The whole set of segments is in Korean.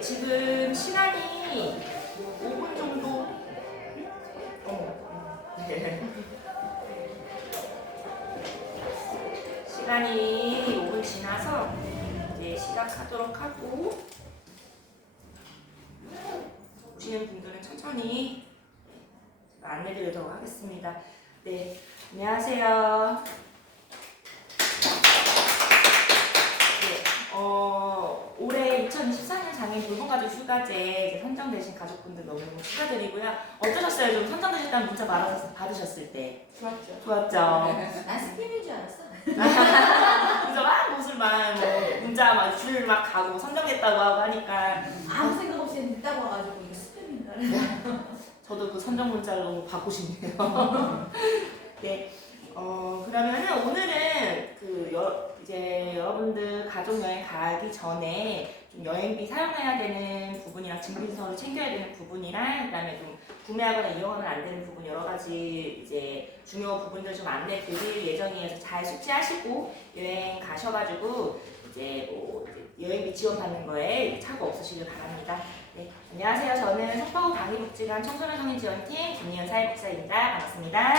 지금 시간이 5분 정도. 네. 시간이 5분 지나서 이제 시작하도록 하고, 오시는 분들은 천천히 안내드리도록 하겠습니다. 네, 안녕하세요. 올해 2024년 장애인 돌봄가족 휴가제 선정되신 가족분들 너무너무 축하드리고요. 어떠셨어요? 좀 선정되셨다는 문자 받으셨을 때? 좋았죠. 좋았죠? 난 스팸인 줄 알았어. 그래서 막 무슨 문자 줄 막 가고 선정됐다고 하고 하니까 아무 생각 없이 늦다고 와가지고 이거 스팸인가. 저도 그 선정 문자를 너무 받고 싶네요. 네. 그러면은 오늘은 이제 여러분들 가족 여행 가기 전에 좀 여행비 사용해야 되는 부분이랑 증빙서를 챙겨야 되는 부분이랑 그다음에 좀 구매하거나 이용하면 안 되는 부분 여러 가지 이제 중요 부분들 좀 안내 드릴 예정이어서 잘 숙지하시고 여행 가셔가지고 이제 여행비 지원받는 거에 착오 없으시길 바랍니다. 네, 안녕하세요. 저는 성파구 강의복지관 청소년 성인 지원팀 김미연 사회복지사입니다. 반갑습니다.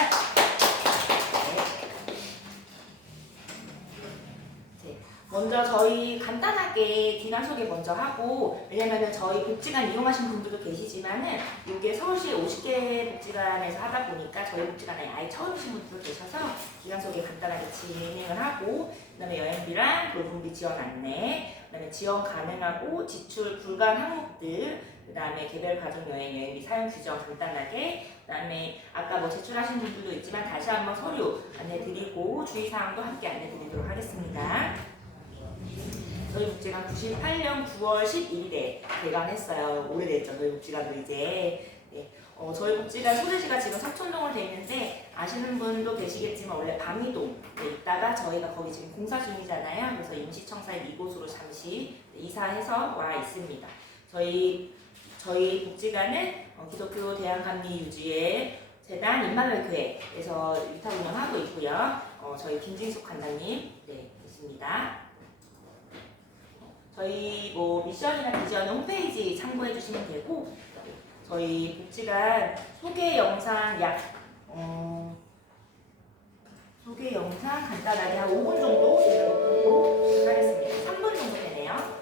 먼저 저희 간단하게 기간 소개 먼저 하고, 왜냐면은 저희 복지관 이용하신 분들도 계시지만은 이게 서울시에 50개 복지관에서 하다 보니까 저희 복지관에 아예 처음이신 분들도 계셔서 기간 소개 간단하게 진행을 하고, 그다음에 여행비랑 돌봄비 지원 안내, 그다음에 지원 가능하고 지출 불가한 항목들, 그다음에 개별 가족 여행 여행비 사용 규정 간단하게, 그다음에 아까 제출하신 분들도 있지만 다시 한번 서류 안내드리고 주의사항도 함께 안내드리도록 하겠습니다. 저희 복지관 98년 9월 11일에 개관했어요. 오래됐죠. 저희 복지관도 이제. 네. 저희 복지관 소재지가 지금 석촌동으로 되어 있는데 아시는 분도 계시겠지만 원래 방이동에 있다가 저희가 거기 지금 공사 중이잖아요. 그래서 임시청사인 이곳으로 잠시 이사해서 와 있습니다. 저희 복지관은 기독교 대한감리 유지의 재단 임마누엘교회에서 위탁 운영하고 있고요. 저희 김진숙 관장님 있습니다. 저희 미션이나 비전은 홈페이지 참고해 주시면 되고, 저희 복지관 소개 영상 소개 영상 간단하게 한 5분 정도 올려놓도록 하겠습니다. 3분 정도 되네요.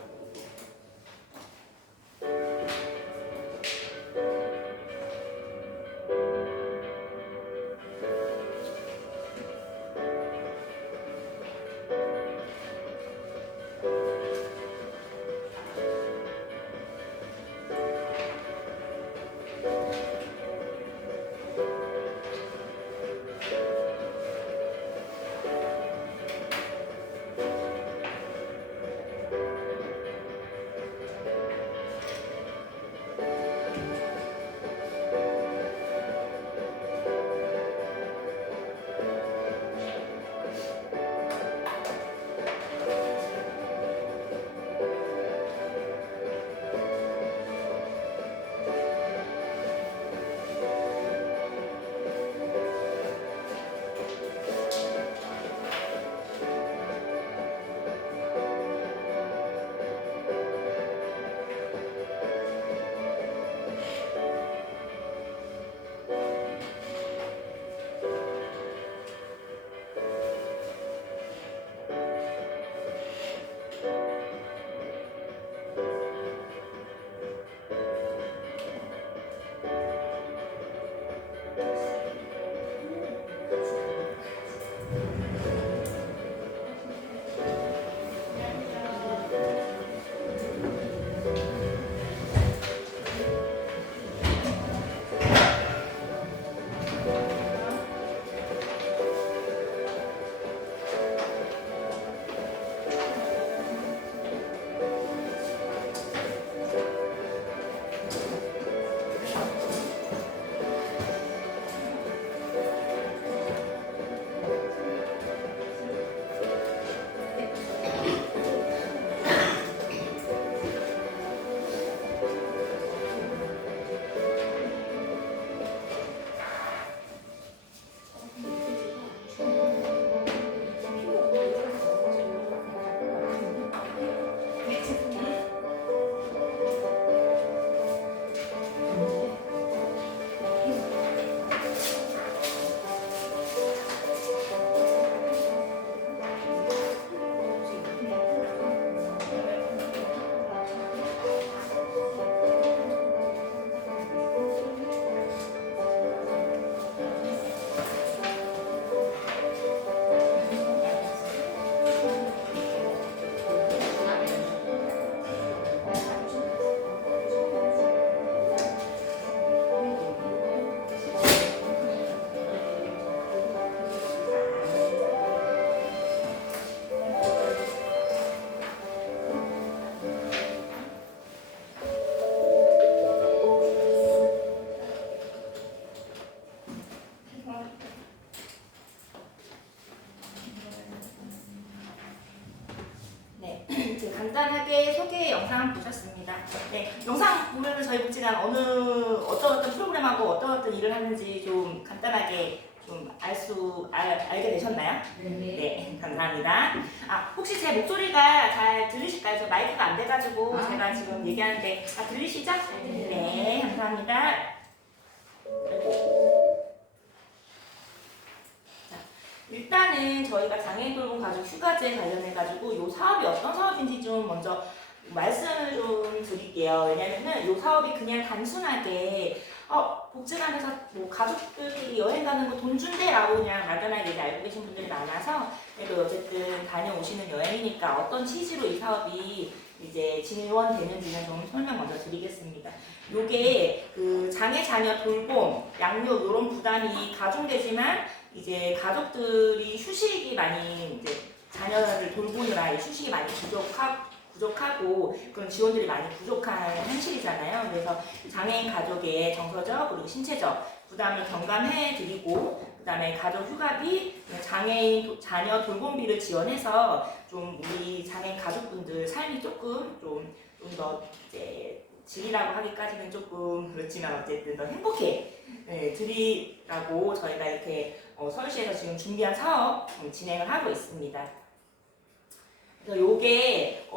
이제 간단하게 소개 영상 보셨습니다. 네, 영상 보면은 저희 복지관 어떤 프로그램하고 어떤 일을 하는지 좀 간단하게 좀 알게 되셨나요? 네, 감사합니다. 혹시 제 목소리가 잘 들리실까요? 저 마이크가 안 돼가지고 제가 지금 얘기하는데 들리시죠? 네, 감사합니다. 일단은 저희가 장애인 돌봄 가족 휴가제 관련해가지고 이 사업이 어떤 사업인지 좀 먼저 말씀을 좀 드릴게요. 왜냐면은 이 사업이 그냥 단순하게 복지관에서 뭐 가족들이 여행 가는 거 돈 준대라고 그냥 막연하게 이제 알고 계신 분들이 많아서 그래도 어쨌든 다녀오시는 여행이니까 어떤 취지로 이 사업이 이제 지원되는지는 좀 설명 먼저 드리겠습니다. 요게 그 장애 자녀 돌봄, 양육 이런 부담이 가중되지만 이제 가족들이 휴식이 많이 이제 자녀를 돌보느라 휴식이 많이 부족하고 그런 지원들이 많이 부족한 현실이잖아요. 그래서 장애인 가족의 정서적 그리고 신체적 부담을 경감해드리고 그다음에 가족 휴가비, 장애인 자녀 돌봄비를 지원해서 좀 우리 장애인 가족분들 삶이 조금 좀 더 이제 질이라고 하기까지는 조금 그렇지만 어쨌든 더 행복해 드리라고 저희가 이렇게 서울시에서 지금 준비한 사업 진행을 하고 있습니다. 그래서 요게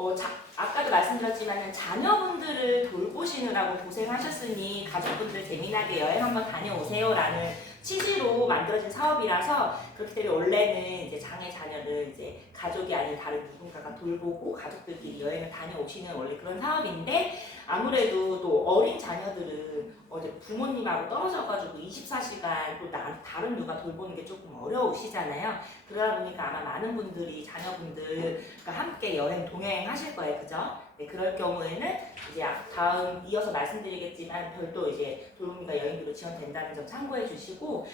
아까도 말씀드렸지만 자녀분들을 돌보시느라고 고생하셨으니 가족분들 재미나게 여행 한번 다녀오세요라는 취지로 만들어진 사업이라서 그렇기 때문에 원래는 이제 장애 자녀를 이제 가족이 아닌 다른 누군가가 돌보고 가족들끼리 여행을 다녀오시는 원래 그런 사업인데 아무래도 또 어린 자녀들은 부모님하고 떨어져가지고 24시간 또 다른 누가 돌보는 게 조금 어려우시잖아요. 그러다 보니까 아마 많은 분들이 자녀분들과 함께 여행 동행하실 거예요, 그죠? 네, 그럴 경우에는 이제 다음 이어서 말씀드리겠지만 별도 이제 돌봄비가 여행비로 지원된다는 점 참고해 주시고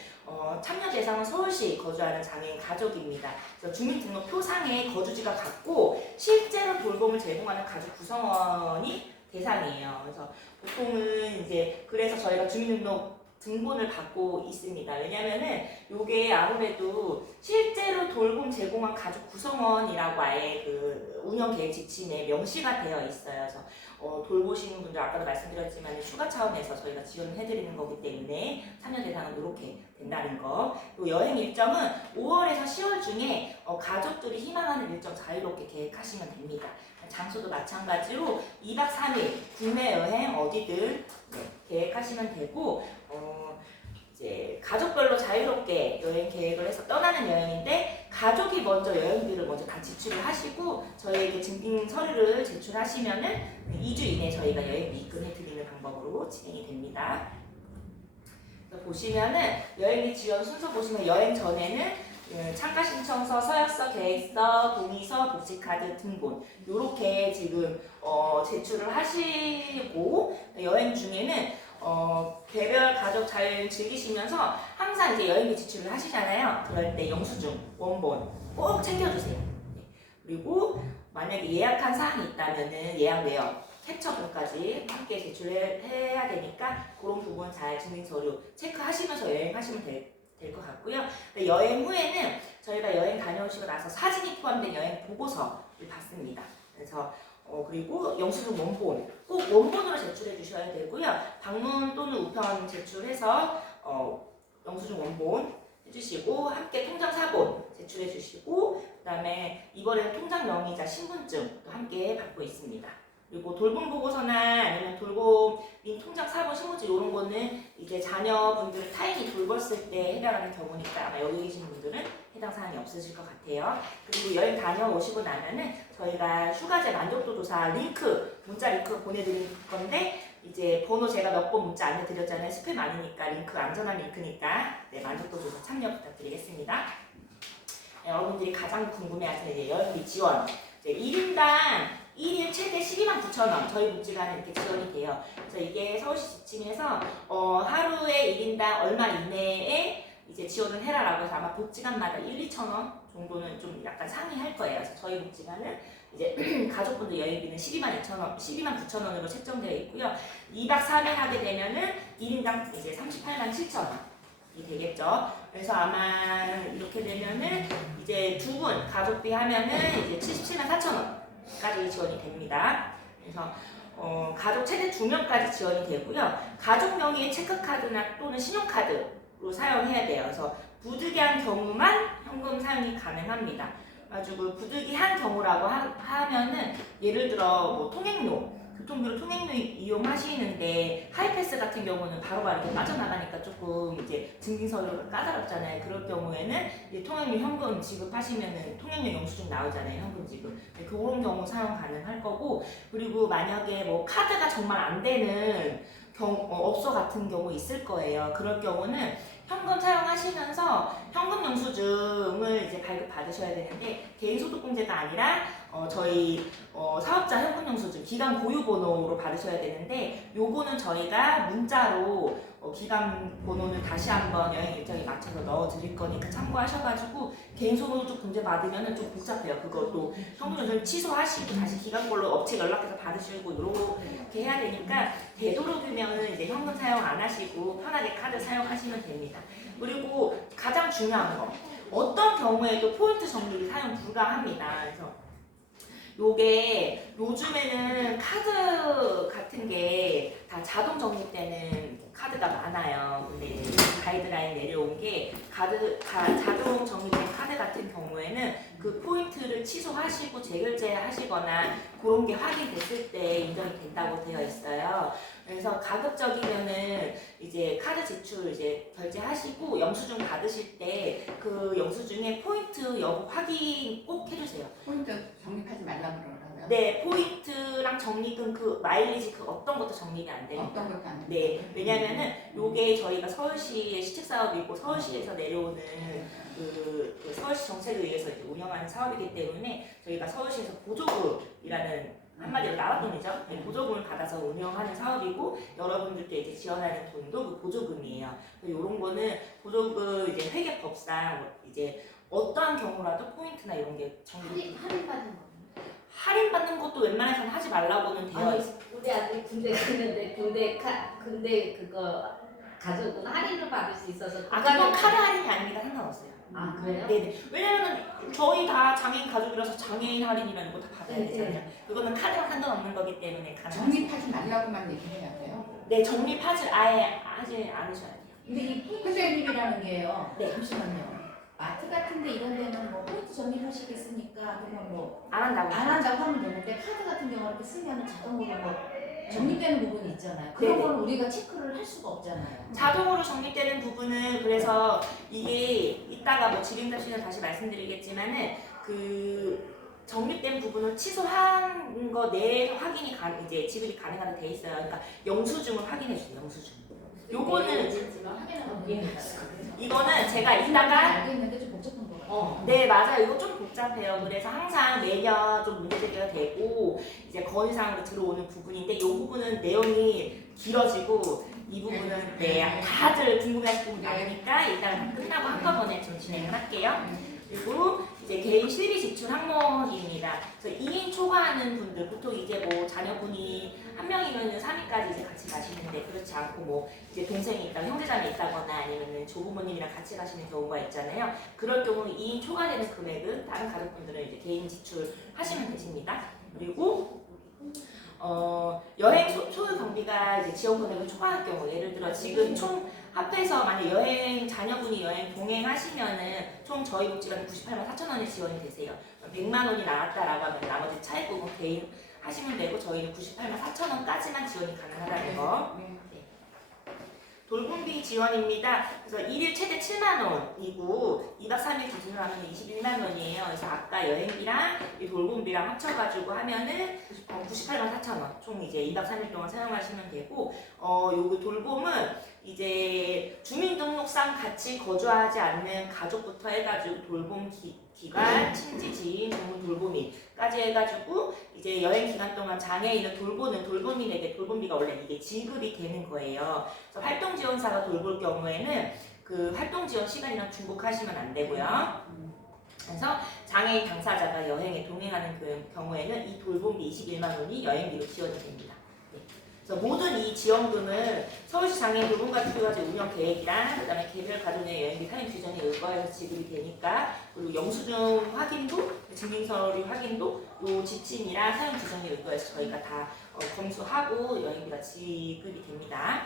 참여 대상은 서울시 거주하는 장애인 가족입니다. 그래서 주민등록표상에 거주지가 같고 실제로 돌봄을 제공하는 가족 구성원이 대상이에요. 그래서 보통은 이제 그래서 저희가 주민등록 등본을 받고 있습니다. 왜냐면은 요게 아무래도 실제로 돌봄 제공한 가족 구성원이라고 아예 그 운영 계획 지침에 명시가 되어 있어요. 그래서 돌보시는 분들 아까도 말씀드렸지만 휴가 차원에서 저희가 지원을 해드리는 거기 때문에 참여 대상은 이렇게 된다는 거. 또 여행 일정은 5월에서 10월 중에 가족들이 희망하는 일정 자유롭게 계획하시면 됩니다. 장소도 마찬가지로 2박 3일 국내 여행 어디든 계획하시면 되고 이제 가족별로 자유롭게 여행 계획을 해서 떠나는 여행인데 가족이 먼저 여행비를 먼저 다 지출을 하시고 저희에게 증빙 서류를 제출하시면은 2주 이내 저희가 여행비 입금해 드리는 방법으로 진행이 됩니다. 그래서 보시면은 여행비 지원 순서 보시면 여행 전에는 참가 신청서, 서약서, 계획서, 동의서, 복지카드, 등본 요렇게 지금 제출을 하시고 여행 중에는 개별 가족 잘 즐기시면서 항상 이제 여행비 지출을 하시잖아요. 그럴 때 영수증, 원본 꼭 챙겨주세요. 그리고 만약에 예약한 사항이 있다면은 예약 내역, 캡처본까지 함께 제출해야 되니까 그런 부분 잘 증빙서류 체크하시면서 여행하시면 될 것 같고요. 여행 후에는 저희가 여행 다녀오시고 나서 사진이 포함된 여행 보고서를 받습니다. 그래서 그리고 영수증 원본 꼭 원본으로 제출해 주셔야 되고요. 방문 또는 우편 제출해서 영수증 원본 해주시고 함께 통장 사본 제출해 주시고 그다음에 이번에는 통장 명의자 신분증도 함께 받고 있습니다. 그리고 돌봄 보고서나 아니면 돌봄인 통장 사본 신분증 이런 거는 이제 자녀분들을 타인이 돌봤을 때 해당하는 경우니까 아마 여기 계신 분들은 해당 사항이 없으실 것 같아요. 그리고 여행 다녀오시고 나면은 저희가 휴가제 만족도 조사 링크, 문자 링크 보내드릴 건데 이제 번호 제가 몇 번 문자 안내드렸잖아요. 스팸 아니니까 링크 안전한 링크니까 만족도 조사 참여 부탁드리겠습니다. 여러분들이 가장 궁금해하시는 이제 여행비 지원 이제 1인당 1일 최대 129,000원 저희 복지관은 이렇게 지원이 돼요. 그래서 이게 서울시 지침에서 하루에 1인당 얼마 이내에 이제 지원을 해라라고 해서 아마 복지관마다 1-2,000원 정도는 좀 약간 상이할 거예요. 그래서 저희 복지관은 이제 가족분들 여행비는 129,000원으로 책정되어 있고요. 2박 3일 하게 되면은 1인당 이제 387,000원이 되겠죠. 그래서 아마 이렇게 되면은 이제 두 분 가족비 하면은 이제 774,000원 까지 지원이 됩니다. 그래서 가족 최대 2명까지 지원이 되고요. 가족 명의의 체크카드나 또는 신용카드로 사용해야 돼요. 그래서 부득이한 경우만 현금 사용이 가능합니다. 가지고 부득이한 경우라고 하면은 예를 들어 뭐 통행료, 교통비로 통행료 이용하시는데 하이패스 같은 경우는 바로바로 이렇게 빠져나가니까 조금 이제 증빙서류가 까다롭잖아요. 그럴 경우에는 이제 통행료 현금 지급하시면은 통행료 영수증 나오잖아요. 현금 지급. 그런 경우 사용 가능할 거고, 그리고 만약에 뭐 카드가 정말 안 되는 업소 같은 경우 있을 거예요. 그럴 경우는 현금 사용하시면서 현금 영수증을 이제 발급받으셔야 되는데 개인소득공제가 아니라 저희 사업자 현금 영수증 기간 보유 번호로 받으셔야 되는데 요거는 저희가 문자로 기간 번호를 다시 한번 여행 일정에 맞춰서 넣어 드릴 거니까 참고하셔가지고 개인소득 공제 받으면은 좀 복잡해요. 그것도 현금 영수증 취소하시고 다시 기간별로 업체 연락해서 받으시고 이렇게 해야 되니까 되도록이면은 이제 현금 사용 안 하시고 편하게 카드 사용하시면 됩니다. 그리고 가장 중요한 거, 어떤 경우에도 포인트 적립이 사용 불가합니다. 그래서 요게 요즘에는 카드 같은 게 다 자동 적립되는 카드가 많아요. 근데 가이드라인 내려온 게 자동 적립된 카드 같은 경우에는 그 포인트를 취소하시고 재결제 하시거나 그런 게 확인됐을 때 인정이 된다고 되어 있어요. 그래서 가급적이면은 이제 카드 지출 이제 결제하시고 영수증 받으실 때 그 영수증에 포인트 여부 확인 꼭 해주세요. 포인트 적립하지 말라고 그러더라고요. 네, 포인트랑 적립은 그 마일리지 그 어떤 것도 적립이 안 됩니다. 어떤 것도 안 돼요. 네, 왜냐면은 요게 저희가 서울시의 시책 사업이고 서울시에서 내려오는 그 서울시 정책에 의해서 이제 운영하는 사업이기 때문에 저희가 서울시에서 보조금이라는 한마디로 나랏돈이죠. 네, 보조금을 받아서 운영하는 사업이고 여러분들께 이제 지원하는 돈도 그 보조금이에요. 이런 거는 보조금 이제 회계법상 이제 어떠한 경우라도 포인트나 이런 게 할인받는 거. 할인받는 것도 웬만해서는 하지 말라고는 되어 있어요. 우리 아들이 군대 갔는데 군대 그거 가족은 할인을 받을 수 있어서. 그건 카드 할인이 아닙니다. 상관없어요. 아 그래요? 네네. 왜냐면은 저희 다 장애인 가족이라서 장애인 할인이라는 거 다 받아야 네, 되잖아요. 그거는 카드랑 상관없는 거기 때문에 가능하죠. 적립하지 말라고만 얘기해야 돼요. 네, 적립하지 아예 하지 않으셔야 돼요. 근데 이 포인트 적립이라는 게요. 네. 잠시만요. 마트 같은데 이런 데는 뭐 포인트 적립하시겠습니까? 그러면 뭐 안 한다고. 안 한다고 하면 되는데 카드 같은 경우 이렇게 쓰면 자동으로 뭐 적립되는 부분이 있잖아요. 그런 네네. 거는 우리가 체크를 할 수가 없잖아요. 자동으로 적립되는 부분은 그래서 이게 이따가 뭐 질의응답 다시 말씀드리겠지만은 그 적립된 부분을 취소한 거 내에서 확인이 이제 지급이 가능하게 돼 있어요. 그러니까 영수증을 확인해 주세요. 영수증. 요거는 확인하는 부분입니다. 이거는 제가 이따가 알겠는데 좀 복잡한 거 같아요. 네 맞아요. 이거 좀 복잡해요. 그래서 항상 매년 좀 문제 제기가 되고 이제 건의사항으로 들어오는 부분인데 이 부분은 내용이 길어지고 이 부분은 네 다들 궁금해하실 부분 많으니까 일단 끝나고 한꺼번에 좀 진행을 할게요. 그리고 이제 개인 실비 지출 항목입니다. 그래서 2인 초과하는 분들 보통 이제 뭐 자녀분이 한 명이면 3인까지 이제 같이 가시는데 그렇지 않고 뭐 이제 동생이 있다, 형제자매 있다거나 아니면은 조부모님이랑 같이 가시는 경우가 있잖아요. 그럴 경우는 2인 초과되는 금액은 다른 가족분들은 이제 개인 지출 하시면 되십니다. 그리고 여행 소요 경비가 이제 지원 금액을 초과할 경우 예를 들어 지금 총 합해서 만약 자녀분이 여행 동행하시면은 총 저희 복지관 98만 4천 원이 지원이 되세요. 100만 원이 나왔다라고 하면 나머지 차입부분 개인 하시면 되고 저희는 98만 4천 원까지만 지원이 가능하다는 거. 돌봄비 지원입니다. 그래서 1일 최대 7만 원이고 2박 3일 기준으로 하면 21만 원이에요. 그래서 아까 여행비랑 이 돌봄비랑 합쳐가지고 하면은 98만 4천 원. 총 이제 2박 3일 동안 사용하시면 되고 요거 돌봄은 이제 주민등록상 같이 거주하지 않는 가족부터 해가지고 돌봄 기관, 친지, 지인, 전문 돌보미까지 해가지고 이제 여행 기간 동안 장애인을 돌보는 돌보민에게 돌봄비가 원래 이게 지급이 되는 거예요. 그래서 활동 지원사가 돌볼 경우에는 그 활동 지원 시간이랑 중복하시면 안 되고요. 그래서 장애인 당사자가 여행에 동행하는 그 경우에는 이 돌봄비 21만 원이 여행비로 지원이 됩니다. 네. 그래서 모든 이 지원금은 서울시 장애인 돌봄가족휴가제 운영 계획이랑 그다음에 개별 가족의 여행비 사용 규정에 의거해서 지급이 되니까 그리고 영수증 확인도 증빙서류 확인도 요 지침이랑 사용 규정에 의거해서 저희가 다 검수하고 여행비가 지급이 됩니다.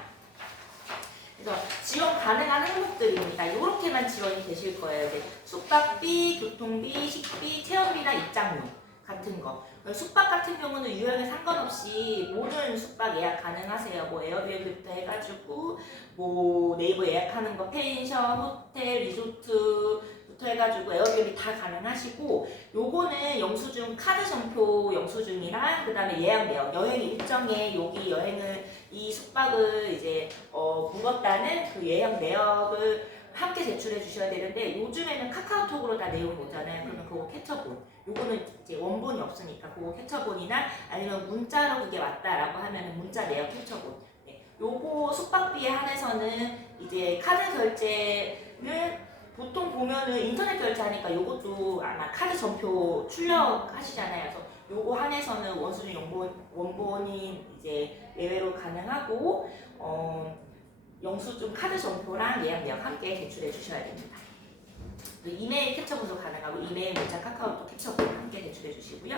그래서 지원 가능한 항목들입니다. 이렇게만 지원이 되실 거예요. 이제 숙박비, 교통비, 식비, 체험비나 입장료 같은 거. 숙박 같은 경우는 유형에 상관없이 모든 숙박 예약 가능하세요. 뭐 에어비앤비부터 해가지고 뭐 네이버 예약하는 거, 펜션, 호텔, 리조트부터 해가지고 에어비앤비 다 가능하시고 요거는 영수증 카드 점표 영수증이랑 그다음에 예약 내역, 여행 일정에 여기 여행을 이 숙박을 이제 묵었다는 그 예약 내역을 함께 제출해 주셔야 되는데 요즘에는 카카오톡으로 다 내용이 오잖아요. 그러면 그거 캡처본. 요거는 이제 원본이 없으니까 그거 캡처본이나 아니면 문자로 그게 왔다라고 하면 문자 내역 캡처본. 네. 요거 숙박비에 한해서는 이제 카드 결제는 보통 보면은 인터넷 결제하니까 요것도 아마 카드 점표 출력하시잖아요. 그래서 요거 한해서는 원수증 원본이 이제 예외로 가능하고 영수증 카드 점표랑 예약 내역 함께 제출해 주셔야 됩니다. 이메일 캡처본도 가능하고 이메일, 문자, 카카오톡 캡처본 함께 제출해 주시고요.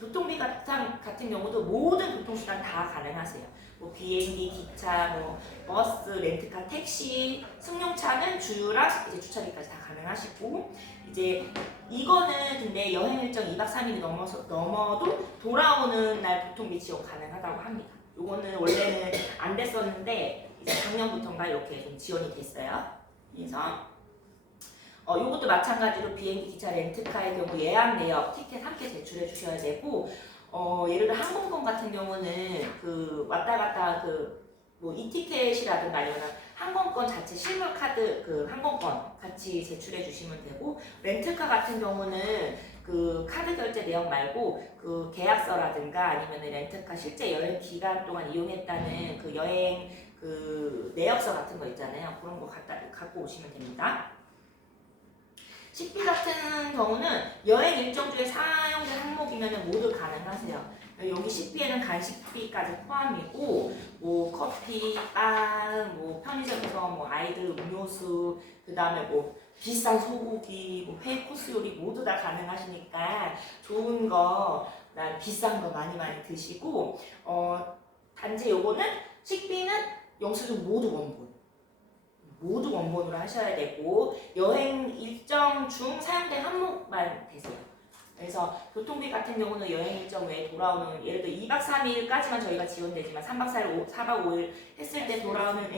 교통비 같은 경우도 모든 교통수단 다 가능하세요. 뭐 비행기, 기차, 뭐 버스, 렌트카, 택시, 승용차는 주유랑 이제 주차비까지 다 가능하시고 이제 이거는 근데 여행 일정 2박 3일이 넘어도 돌아오는 날 교통비 지원 가능하다고 합니다. 요거는 원래는 안 됐었는데 이제 작년부터인가 이렇게 좀 지원이 됐어요. 그래서 요것도 마찬가지로 비행기, 기차, 렌트카의 경우 예약 내역, 티켓 함께 제출해 주셔야 되고 예를 들어 항공권 같은 경우는 그 왔다 갔다 뭐 이티켓이라든가 아니면 항공권 자체 실물 카드 그 항공권 같이 제출해 주시면 되고 렌트카 같은 경우는 그 카드 결제 내역 말고 그 계약서라든가 아니면 렌트카 실제 여행 기간 동안 이용했다는 그 여행 그 내역서 같은 거 있잖아요. 그런 거 갖고 오시면 됩니다. 식비 같은 경우는 여행 일정 중에 사용된 항목이면 모두 가능하세요. 여기 식비에는 간식비까지 포함이고 뭐 커피, 빵, 뭐 편의점에서 뭐 아이들 음료수, 그 다음에 뭐 비싼 소고기, 뭐 회 코스 요리 모두 다 가능하시니까 좋은 거, 그다음 비싼 거 많이 드시고 단지 요거는 식비는 영수증 모두 원본으로 하셔야 되고 여행 일정 중 사용된 항목만 되세요. 그래서 교통비 같은 경우는 여행 일정 외에 돌아오는 예를 들어 2박 3일까지만 저희가 지원되지만 3박 4일, 4박 5일 했을 때 돌아오는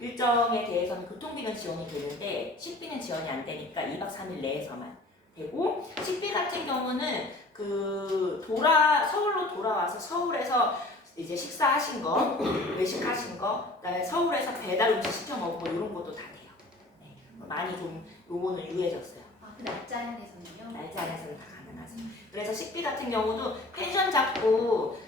일정에 대해서는 교통비는 지원이 되는데 식비는 지원이 안 되니까 2박 3일 내에서만 되고 식비 같은 경우는 서울로 돌아와서 서울에서 이제 식사하신 거, 외식하신 거, 그다음에 서울에서 배달 음식 시켜 먹고 이런 것도 다 돼요. 네. 많이 좀 요거는 유해졌어요. 그 날짜 안에서는요? 날짜 안에서는 다 가능하세요. 그래서 식비 같은 경우도 펜션 잡고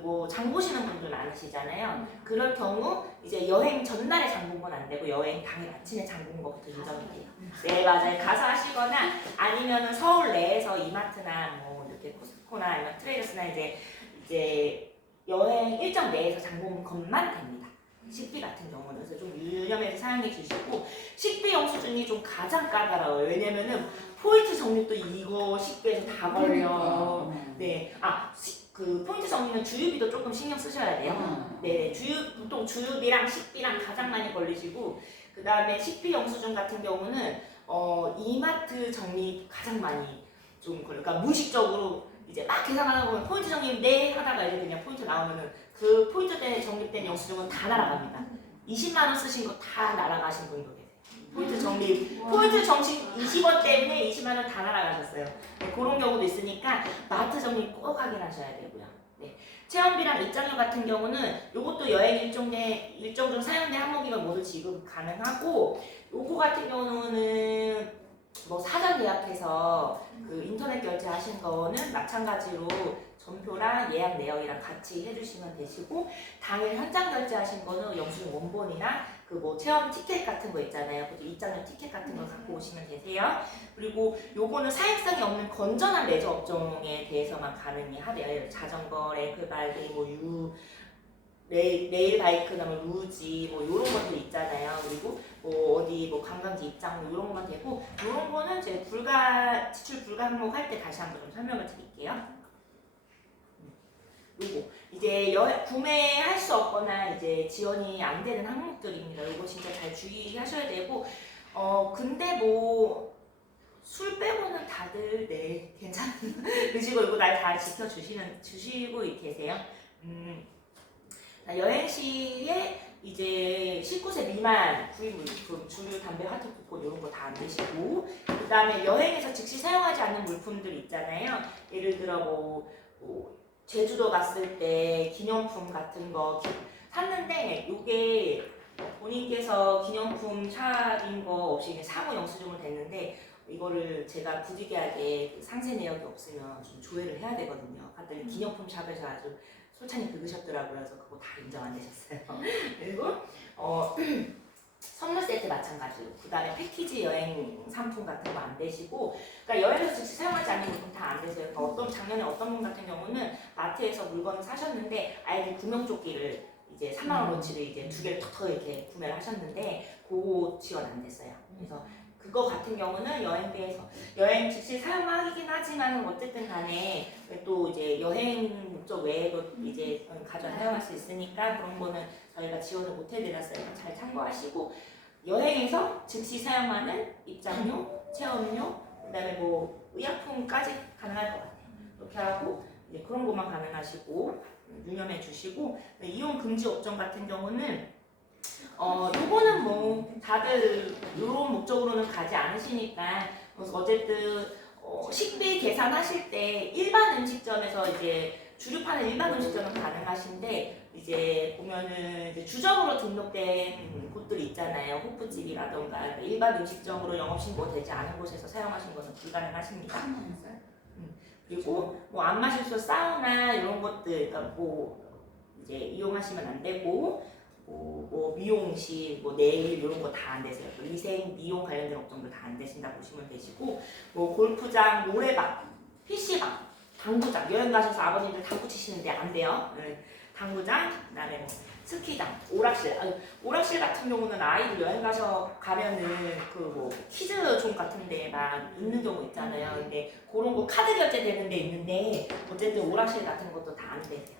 뭐 장 보시는 분들 많으시잖아요. 그럴 경우 이제 여행 전날에 장 본 건 안 되고 여행 당일 아침에 장 본 것부터 인정이 돼요. 네 맞아요. 가서 하시거나 아니면은 서울 내에서 이마트나 뭐 이렇게 코스트코나 아니면 트레이더스나 이제 여행 일정 내에서 장 본 것만 됩니다. 식비 같은 경우는 그래서 좀 유념해서 사용해 주시고 식비 영수증이 좀 가장 까다로워요. 왜냐면은 포인트 적립도 이거 식비에서 다 걸려. 네, 그 포인트 적립은 주유비도 조금 신경 쓰셔야 돼요. 네, 보통 주유비랑 식비랑 가장 많이 걸리시고 그 다음에 식비 영수증 같은 경우는 이마트 적립 가장 많이 좀 걸려. 그러니까 무의식적으로 이제 막 계산하다 보면 포인트 적립 네 하다가 이제 그냥 포인트 나오면은 그 포인트 때 적립된 영수증은 다 날아갑니다. 20만 원 쓰신 거 다 날아가신 분도 계세요. 포인트 적립, 포인트 정식 20원 때문에 20만 원 다 날아가셨어요. 네, 그런 경우도 있으니까 마트 적립 꼭 확인하셔야 되고요. 네. 체험비랑 입장료 같은 경우는 이것도 여행 일정 중 사용된 항목이면 모두 지급 가능하고 요거 같은 경우는 뭐 사전 예약해서 그 인터넷 결제하신 거는 마찬가지로 전표랑 예약 내역이랑 같이 해주시면 되시고 당일 현장 결제하신 거는 영수증 원본이랑 그 뭐 체험 티켓 같은 거 있잖아요. 그 입장료 티켓 같은 거 갖고 오시면 되세요. 그리고 요거는 사행성이 없는 건전한 레저 업종에 대해서만 가능히 하대요. 자전거, 레그발, 그리고 레일 바이크, 그다음에 루지 뭐 이런 것들 있잖아요. 그리고 뭐 어디 뭐 관광지 입장 뭐 이런 것만 되고 이런 거는 제가 지출 불가 항목 할 때 다시 한번 좀 설명을 드릴게요. 요거 이제 구매할 수 없거나 이제 지원이 안 되는 항목들입니다. 이거 진짜 잘 주의하셔야 되고 근데 뭐 술 빼고는 다들 네 괜찮으시고 이거 날 다 주시고 계세요. 여행 시에 이제 19세 미만 구입 물품, 주류, 담배, 화투, 쿠폰 이런 거 다 안 드시고 그 다음에 여행에서 즉시 사용하지 않는 물품들 있잖아요. 예를 들어 뭐 제주도 갔을 때 기념품 같은 거 샀는데 이게 본인께서 기념품 샵인 거 없이 그냥 사무 영수증을 냈는데 이거를 제가 부득이하게 상세 내역이 없으면 좀 조회를 해야 되거든요. 갔더니 기념품 샵에서 아주 솔찬히 긁으셨더라고요. 그래서 그거 다 인정 안 되셨어요. 그리고 선물 세트 마찬가지로 그 다음에 패키지 여행 상품 같은 거 안 되시고 그러니까 여행에서 즉시 사용하지 않는 물품 다 안 되세요. 그러니까 작년에 어떤 분 같은 경우는 마트에서 물건을 사셨는데 아이들 구명조끼를 이제 3만 원어치를 이제 2개를 턱턱 이렇게 구매를 하셨는데 그거 지원 안 됐어요. 그래서 그거 같은 경우는 여행 즉시 사용하긴 하지만 어쨌든 간에 또 이제 여행 목적 외에도 이제 가져 사용할 수 있으니까 그런 거는 저희가 지원을 못 해드렸어요. 잘 참고하시고 여행에서 즉시 사용하는 입장료, 체험료, 그다음에 뭐 의약품까지 가능할 것 같아요. 이렇게 하고 이제 그런 것만 가능하시고 유념해 주시고 이용 금지 업종 같은 경우는 요거는 뭐 다들 이런 목적으로는 가지 않으시니까 어쨌든 식비 계산하실 때 일반 음식점에서 이제 주류 파는 일반 음식점은 가능하신데 이제 보면은 이제 주점으로 등록된 곳들 있잖아요. 호프집이라던가 일반 음식점으로 영업신고 되지 않은 곳에서 사용하신 것은 불가능하십니다. 그리고 뭐 안 마실 수 사우나 이런 것들 그러니까 뭐 이제 이용하시면 안 되고 뭐 미용실, 뭐 네일 이런 거 다 안 되세요. 위생, 미용 관련된 업종도 다 안 되신다 보시면 되시고 뭐 골프장, 노래방, PC방, 당구장 여행 가셔서 아버님들 당구 치시는데 안 돼요. 당구장, 그다음에 뭐 스키장, 오락실 같은 경우는 아이들 여행 가면은 그 뭐 키즈존 같은데 막 있는 경우 있잖아요. 근데 그런 거 카드 결제되는 데 있는데 어쨌든 오락실 같은 것도 다 안 되세요.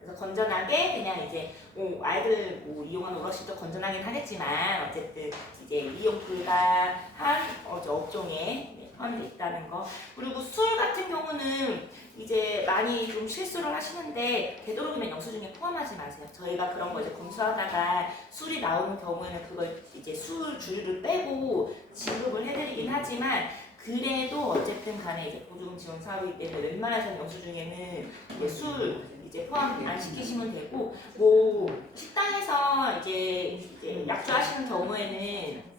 그래서 건전하게 그냥 이제 아이들 뭐 이용하는 오락실도 건전하긴 하겠지만 어쨌든 이제 이용 불가한 업종에 포함되어 있다는 거. 그리고 술 같은 경우는 이제 많이 좀 실수를 하시는데 되도록이면 영수증에 포함하지 마세요. 저희가 그런 거 이제 검수하다가 술이 나오는 경우에는 그걸 이제 술 주류를 빼고 지급을 해드리긴 하지만 그래도 어쨌든 간에 이제 보조금 지원 사업이기 때문에 웬만해서는 영수증에는 이제 술 이제 포함 안 시키시면 되고 뭐 식당에서 이제 약주하시는 경우에는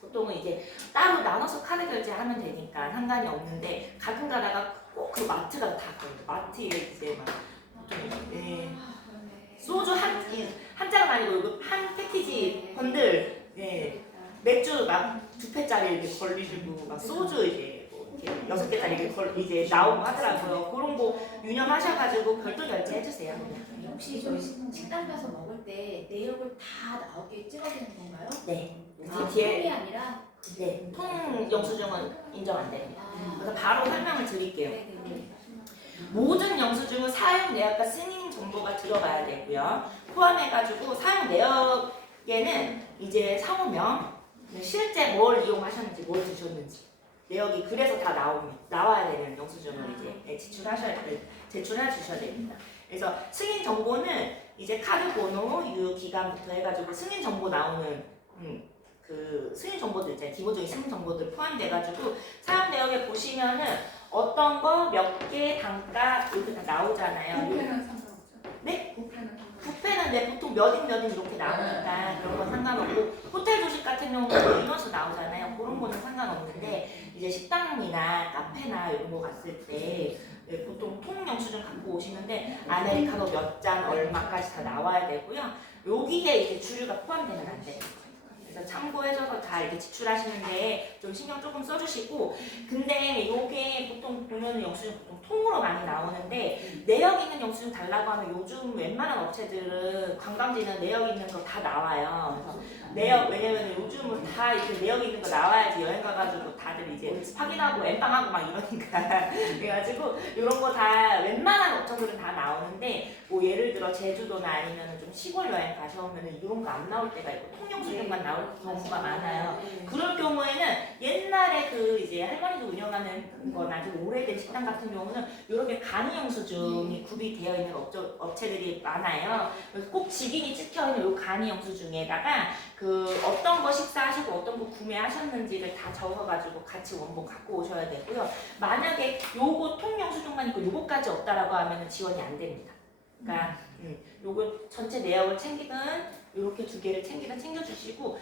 보통은 이제 따로 나눠서 카드 결제하면 되니까 상관이 없는데 가끔 가다가 꼭 그 마트가 다 그래요. 마트에 이제 막 소주 한 잔은 아니고 이거 한 패키지 번들 맥주 막 2팩짜리 이렇게 걸리시고 막 소주 이제 뭐 이렇게 6개짜리 이제 나오고 하더라고요. 그런 거 유념하셔가지고 별도 결제해주세요. 혹시 저희 식당 가서 먹을 때 내역을 다 나오게 찍어주는 건가요? 네. 통이 아니라 네. 통 영수증은 인정 안 됩니다. 아, 그래서 바로 설명을 드릴게요. 네네네. 모든 영수증은 사용 내역과 승인 정보가 들어가야 되고요. 포함해가지고 사용 내역에는 이제 상호명, 실제 뭘 이용하셨는지, 뭘 드셨는지 내역이 그래서 다 나와야 되는 영수증을 이제 제출해 주셔야 됩니다. 그래서 승인 정보는 이제 카드 번호, 유효 기간부터 해가지고 승인 정보 나오는 그 승인 정보들 있잖아요. 기본적인 승인 정보들 포함돼가지고 사용 내역에 보시면은 어떤 거 몇 개 단가 이렇게 다 나오잖아요. 부패는 상관없죠? 네? 부패는 상관없죠? 부페는 보통 몇인 이렇게 나오니까 그런 건 상관없고 호텔 조식 같은 경우는 이어서 나오잖아요. 그런 거는 상관없는데 이제 식당이나 카페나 이런 거 갔을 때 보통 통 영수증 갖고 오시는데 아메리카노 몇 잔 얼마까지 다 나와야 되고요. 여기에 이제 주류가 포함되면 안 돼요. 그래서 참고해줘서 다 이렇게 지출하시는데 좀 신경 조금 써주시고 근데 이게 보통 보통 보면은 영수증 보통 통으로 많이 나오는데 내역 있는 영수증 달라고 하면 요즘 웬만한 업체들은 관광지는 내역 있는 거 다 나와요. 그래서 내역 왜냐면 요즘은 다 이렇게 내역 있는 거 나와야지 여행 가가지고 다들 이제 확인하고 엠빵하고 막 이러니까 그래가지고 이런 거 다 웬만한 업체들은 다 나오는데 뭐 예를 들어 제주도나 아니면 좀 시골 여행 가셔오면은 이런 거 안 나올 때가 있고 통영수증만 나올 경우가 많아요. 그럴 경우에는 옛날에 그 이제 할머니도 운영하는 거나 좀 오래된 식당 같은 경우는 이렇게 간이 영수증이 구비되어 있는 업체들이 많아요. 그래서 꼭 직인이 찍혀 있는 이 간이 영수증에다가 그 어떤 거 식사하시고 어떤 거 구매하셨는지를 다 적어가지고 같이 원본 갖고 오셔야 되고요. 만약에 요거 통영수증만 있고 요거까지 없다라고 하면은 지원이 안 됩니다. 그러니까 요거 전체 내역을 챙기든 이렇게 두 개를 챙기든 챙겨주시고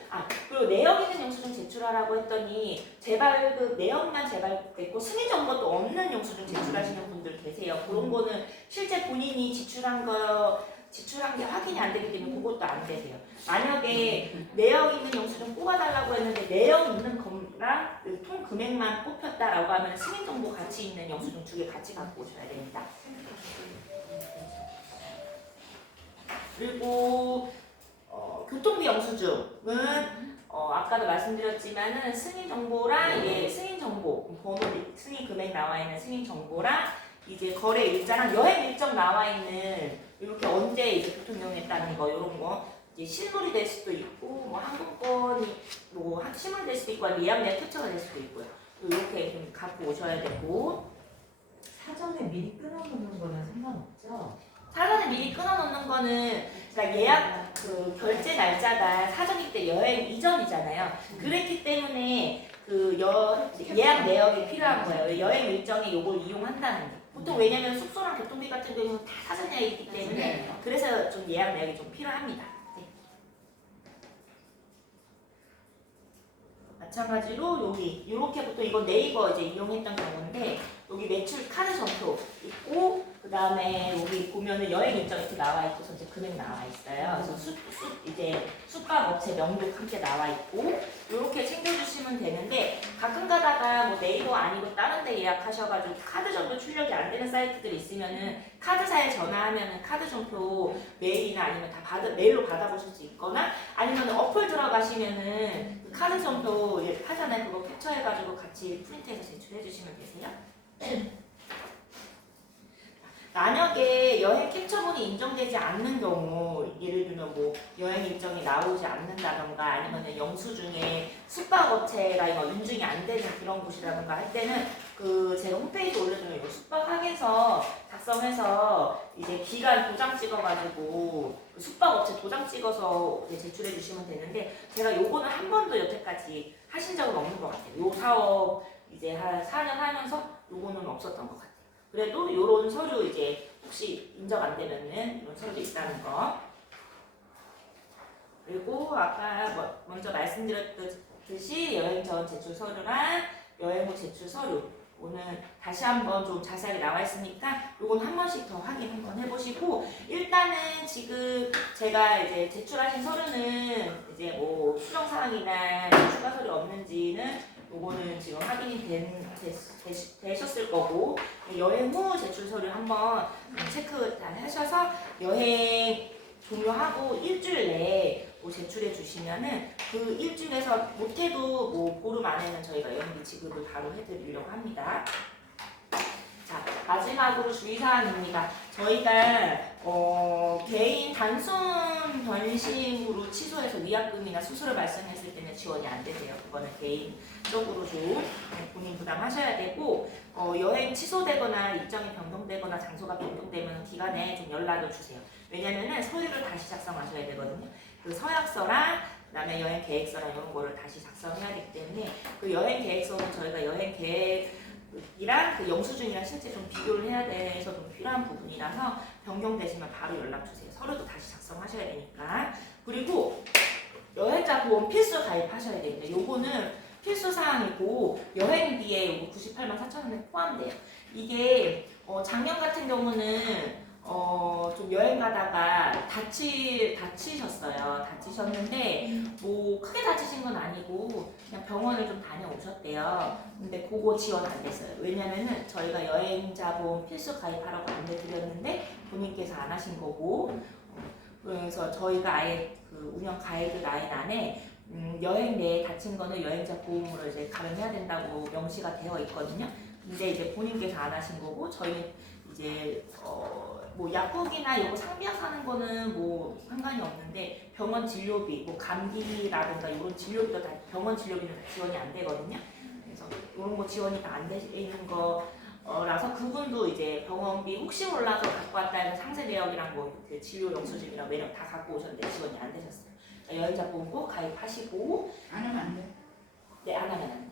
그리고 내역 있는 영수증 제출하라고 했더니 재발급 내역만 재발됐고 승인 정보도 없는 영수증 제출하시는 분들 계세요. 그런 거는 실제 본인이 지출한 게 확인이 안 되기 때문에 그것도 안 되세요. 만약에 내역 있는 영수증 뽑아달라고 했는데 내역 있는 거랑 통 금액만 뽑혔다라고 하면 승인 정보 같이 있는 영수증 두 개 같이 갖고 오셔야 됩니다. 그리고 교통비 영수증은 아까도 말씀드렸지만은 승인 정보랑 이게 승인 정보 번호 승인 금액 나와 있는 승인 정보랑 이제 거래 일자랑 여행 일정 나와 있는 이렇게 언제 이제 교통 이용했다는 거 이런 거 이제 실물이 될 수도 있고 뭐 항공권이 뭐 실물 될 수도 있고 아니면 예약내 투처가 될 수도 있고요. 이렇게 좀 갖고 오셔야 되고 사전에 미리 끊어놓는 거는 상관없죠? 사전에 미리 끊어놓는 거는 그러니까 예약 그 결제 날짜가 사전일 때 여행 이전이잖아요. 그랬기 때문에 그 예약 내역이 필요한 거예요. 여행 일정에 요걸 이용한다는 게. 보통 왜냐면 숙소랑 교통비 같은 경우는 다 사전 예약이기 때문에 그래서 좀 예약 내역이 좀 필요합니다. 네. 마찬가지로 여기 이렇게 보통 이건 네이버 이제 이용했던 경우인데 여기 매출 카드 전표 있고 그 다음에 여기 보면은 여행 일정 이렇게 나와 있고 전체 금액 나와 있어요. 그래서 이제 숙박 업체 명도 함께 나와 있고 이렇게 챙겨주시면 되는데 가끔 가다가 뭐 네이버 아니고 다른 데 예약하셔가지고 카드 전표 출력이 안 되는 사이트들이 있으면은 카드사에 전화하면은 카드 전표 메일이나 아니면 다 메일로 받아보실 수 있거나 아니면 어플 들어가시면은 그 카드 전표 하잖아요. 그거 캡처해가지고 같이 프린트해서 제출해 주시면 되세요. 만약에 여행 캡처본이 인정되지 않는 경우 예를 들면 뭐 여행 일정이 나오지 않는다던가 아니면 영수증에 숙박업체가 인증이 안 되는 그런 곳이라던가 할 때는 그 제가 홈페이지에 올려주는 숙박학에서 작성해서 이제 기간 도장 찍어가지고 숙박업체 도장 찍어서 제출해 주시면 되는데 제가 요거는 한 번도 여태까지 하신 적은 없는 것 같아요. 요 사업 이제 한 4년 하면서 요거는 없었던 것 같아요. 그래도 요런 서류 이제 혹시 인정 안 되면은 이런 서류도 있다는 거. 그리고 아까 먼저 말씀드렸듯이 여행 전 제출 서류랑 여행 후 제출 서류 오늘 다시 한번 좀 자세하게 나와 있으니까 요건 한 번씩 더 확인 한번 해보시고 일단은 지금 제가 이제 제출하신 서류는 이제 뭐 수정 사항이나 추가 서류 없는지는 요거는 지금 확인이 되셨을 거고 여행 후 제출 서류 한번 체크 잘 하셔서 여행 종료하고 일주일 내에 뭐 제출해 주시면은 그 일주일에서 못해도 뭐 보름 안에는 저희가 여행비 지급을 바로 해드리려고 합니다. 자, 마지막으로 주의사항입니다. 저희가 개인 단순 변심으로 취소해서 위약금이나 수수료 발생했을 때는 지원이 안 되세요. 그거는 개인적으로 좀 본인 부담하셔야 되고 여행 취소되거나 일정이 변동되거나 장소가 변동되면 기간에 좀 연락을 주세요. 왜냐면은 서류를 다시 작성하셔야 되거든요. 그 서약서랑 그다음에 여행 계획서랑 이런 거를 다시 작성해야 되기 때문에 그 여행 계획서는 저희가 여행 계획이랑 그 영수증이랑 실제 좀 비교를 해야 돼서 좀 필요한 부분이라서 변경되시면 바로 연락 주세요. 서류도 다시 작성하셔야 되니까. 그리고 여행자 보험 필수 가입하셔야 됩니다. 요거는 필수 사항이고 여행비에 요거 98만 4천 원에 포함돼요. 이게 작년 같은 경우는 좀 여행 가다가 다치셨어요. 다치셨는데 뭐 크게 다치신 건 아니고 그냥 병원을 좀 다녀오셨대요. 근데 그거 지원 안 됐어요. 왜냐면은 저희가 여행자 보험 필수 가입하라고 안내드렸는데 본인께서 안 하신 거고, 그래서 저희가 아예 그 운영 가이드라인 안에 여행 내에 다친 거는 여행자 보험으로 이제 가름해야 된다고 명시가 되어 있거든요. 근데 이제 본인께서 안 하신 거고, 저희는 이제 뭐 약국이나 요거 상비약 사는 거는 뭐 상관이 없는데 병원 진료비, 뭐 감기라든가 이런 진료비도 다 병원 진료비는 다 지원이 안 되거든요. 그래서 이런 거 지원이 다 안 되는 거라서 그분도 이제 병원비 혹시 몰라서 갖고 왔다 해서 상세 내역이랑 뭐 그 진료 영수증이랑 매력 다 갖고 오셨는데 지원이 안 되셨어요. 그러니까 여행자 보고 가입하시고. 안 하면 안 돼. 네, 안 하면 안 돼요.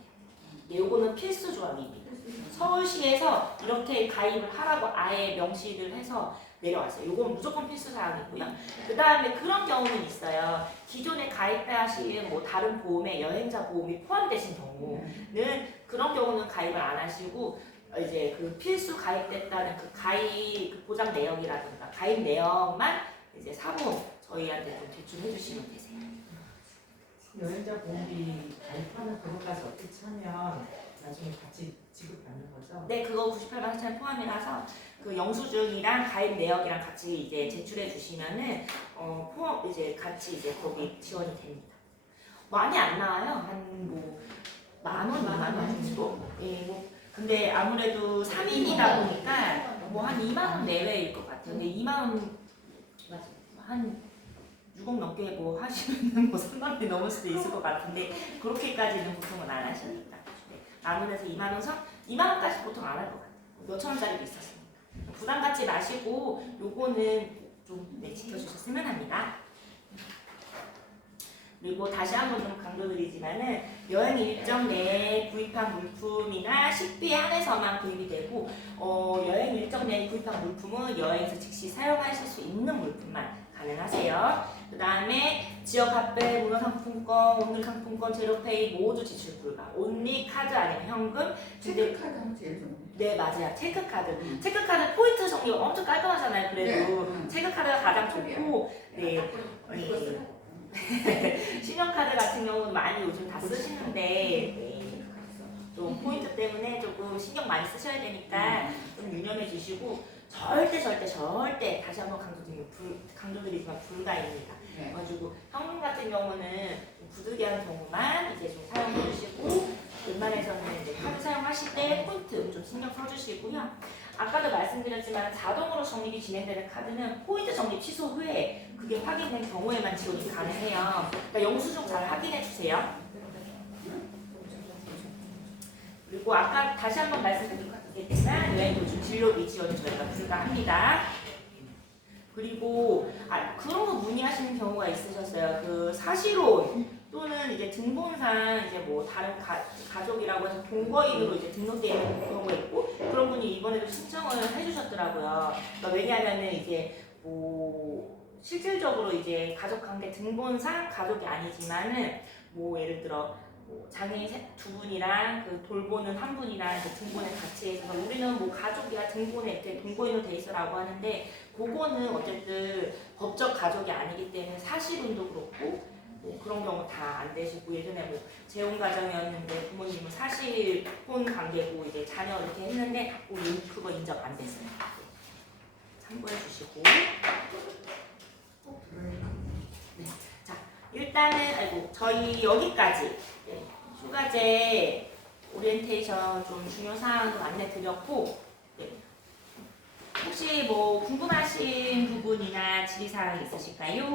네, 요거는 필수 조항입니다. 서울시에서 이렇게 가입을 하라고 아예 명시를 해서 내려왔어요. 요건 무조건 필수 사항이고요. 그 다음에 그런 경우는 있어요. 기존에 가입하신 뭐 다른 보험에 여행자 보험이 포함되신 경우는 그런 경우는 가입을 안 하시고 이제 그 필수 가입됐다는 그 가입 그 보장 내역이라든가 가입 내역만 이제 사본 저희한테 좀 제출해 주시면 되세요. 여행자 보험비 가입하는 그것까지 어떻게 차면 나중에 같이 지급받는 거죠? 네, 그거 98만 4천 포함이라서 그 영수증이랑 가입 내역이랑 같이 이제 제출해 주시면은 포함 이제 같이 이제 거기 지원이 됩니다. 많이 안 나와요. 한 뭐 10,000원, 20,000원 정도. 예, 뭐 근데 아무래도 3인이다 보니까 뭐 한 2만 원 내외일 것 같아요. 근데 2만 원 한 6억 넘게 뭐 하시면 뭐 3만 원이 넘을 수도 있을 것 같은데 그렇게까지는 보통은 안 하시니까. 네, 만 원에서 2만 원 선, 2만 원까지 보통 안 할 것 같아요. 몇천 원짜리도 있었습니다. 부담 갖지 마시고 요거는 좀 네, 지켜주셨으면 합니다. 그리고 다시 한번 좀 강조드리지만은 여행 일정 내에 구입한 물품이나 식비에 한해서만 구입이 되고 여행 일정 내에 구입한 물품은 여행에서 즉시 사용하실 수 있는 물품만 가능하세요. 그 다음에 지역 화폐, 문화상품권, 오늘상품권, 제로페이 모두 지출 불가. 온리 카드 아니면 현금. 체크카드 하면 제일 좋은데. 네, 맞아요. 체크카드. 체크카드 포인트 정리 엄청 깔끔하잖아요. 그래도 네. 체크카드가 가장 좋고, 네. 신용카드 같은 경우는 많이 요즘 다 쓰시는데 네. 좀 포인트 때문에 조금 신경 많이 쓰셔야 되니까 좀 유념해 주시고 절대 다시 한번 강조드리지만 불가입니다. 네. 그래가지고 현금 같은 경우는 부득이한 경우만 이제 좀 사용해 주시고 웬만해서는 이제 카드 사용하실 때 포인트 좀 신경 써주시고요. 아까도 말씀드렸지만 자동으로 적립이 진행되는 카드는 포인트 적립 취소 후에 그게 확인된 경우에만 지원이 가능해요. 그러니까 영수증 잘 확인해 주세요. 그리고 아까 다시 한번 말씀드리겠지만 여행 도중 진료비 지원은 저희가 불가합니다. 그리고 그런 거 문의하시는 경우가 있으셨어요. 그 사실혼 또는 이제 등본상 이제 뭐 다른 가족이라고 해서 동거인으로 이제 등록되어 있는 경우가 있고 그런 분이 이번에도 신청을 해주셨더라고요. 그러니까 왜냐하면은 이제 뭐 실질적으로 이제 가족관계 등본상 가족이 아니지만은 뭐 예를 들어 뭐 장애인 두 분이랑 그 돌보는 한 분이랑 그 등본에 같이 해서 우리는 뭐 가족이야 등본에 이렇게 동거인으로 돼 있어라고 하는데 그거는 어쨌든 법적 가족이 아니기 때문에 사실혼도 그렇고 뭐 그런 경우 다 안 되시고 예전에 뭐 재혼 가정이었는데 부모님은 사실혼 관계고 이제 자녀 이렇게 했는데 그거 인정 안 됐어요. 참고해 주시고. 네. 자 일단은 저희 여기까지 네. 휴가제 오리엔테이션 좀 중요 사항도 안내 드렸고 네. 혹시 뭐 궁금하신 부분이나 질의 사항 있으실까요?